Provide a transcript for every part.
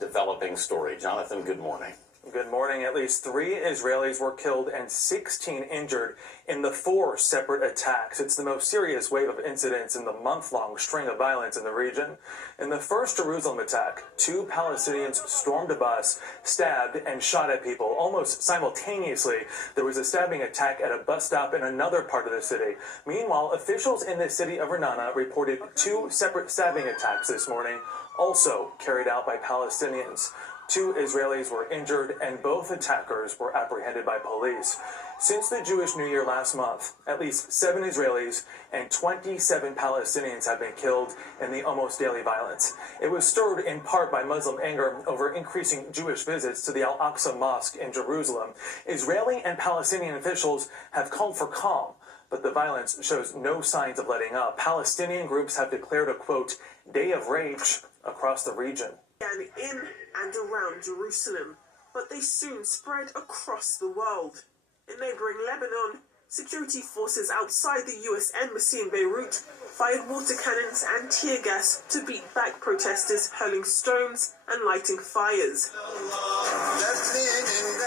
Developing story. Jonathan, good morning. Good morning. At least 3 Israelis were killed and 16 injured in the 4 separate attacks. It's the most serious wave of incidents in the month-long string of violence in the region. In the first Jerusalem attack, 2 Palestinians stormed a bus, stabbed, and shot at people. Almost simultaneously, there was a stabbing attack at a bus stop in another part of the city. Meanwhile, officials in the city of Ra'anana reported 2 separate stabbing attacks this morning, also carried out by Palestinians. 2 Israelis were injured and both attackers were apprehended by police. Since the Jewish New Year last month, at least 7 Israelis and 27 Palestinians have been killed in the almost daily violence. It was stirred in part by Muslim anger over increasing Jewish visits to the Al-Aqsa Mosque in Jerusalem. Israeli and Palestinian officials have called for calm, but the violence shows no signs of letting up. Palestinian groups have declared a, quote, day of rage across the region. And in and around Jerusalem, but they soon spread across the world. In neighboring Lebanon, security forces outside the U.S. Embassy in Beirut fired water cannons and tear gas to beat back protesters hurling stones and lighting fires.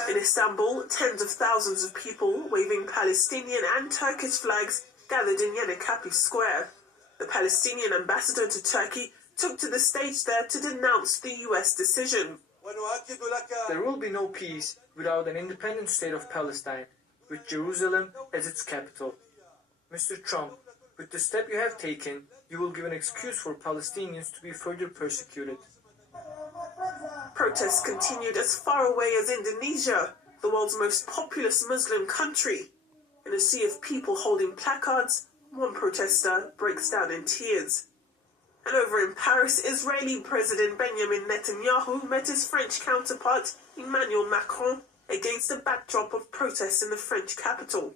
In Istanbul, tens of thousands of people waving Palestinian and Turkish flags gathered in Yenikapi Square. The Palestinian ambassador to Turkey took to the stage there to denounce the U.S. decision. There will be no peace without an independent state of Palestine, with Jerusalem as its capital. Mr. Trump, with the step you have taken, you will give an excuse for Palestinians to be further persecuted. Protests continued as far away as Indonesia, the world's most populous Muslim country. In a sea of people holding placards, one protester breaks down in tears. And over in Paris, Israeli President Benjamin Netanyahu met his French counterpart, Emmanuel Macron, against a backdrop of protests in the French capital.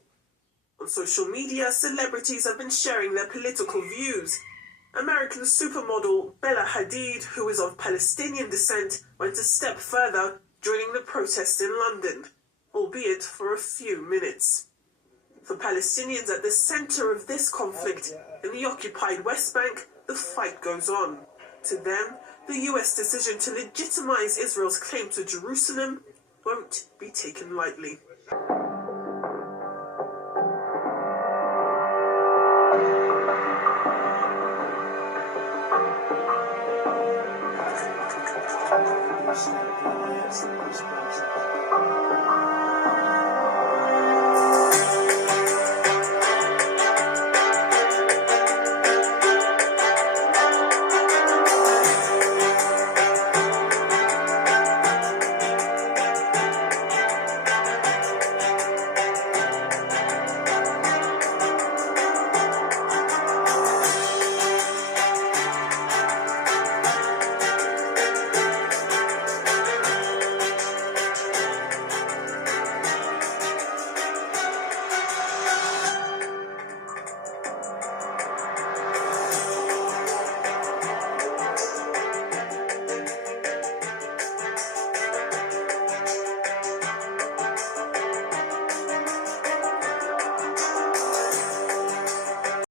On social media, celebrities have been sharing their political views. American supermodel Bella Hadid, who is of Palestinian descent, went a step further, joining the protests in London, albeit for a few minutes. For Palestinians at the center of this conflict, in the occupied West Bank, the fight goes on. To them, the U.S. decision to legitimize Israel's claim to Jerusalem won't be taken lightly.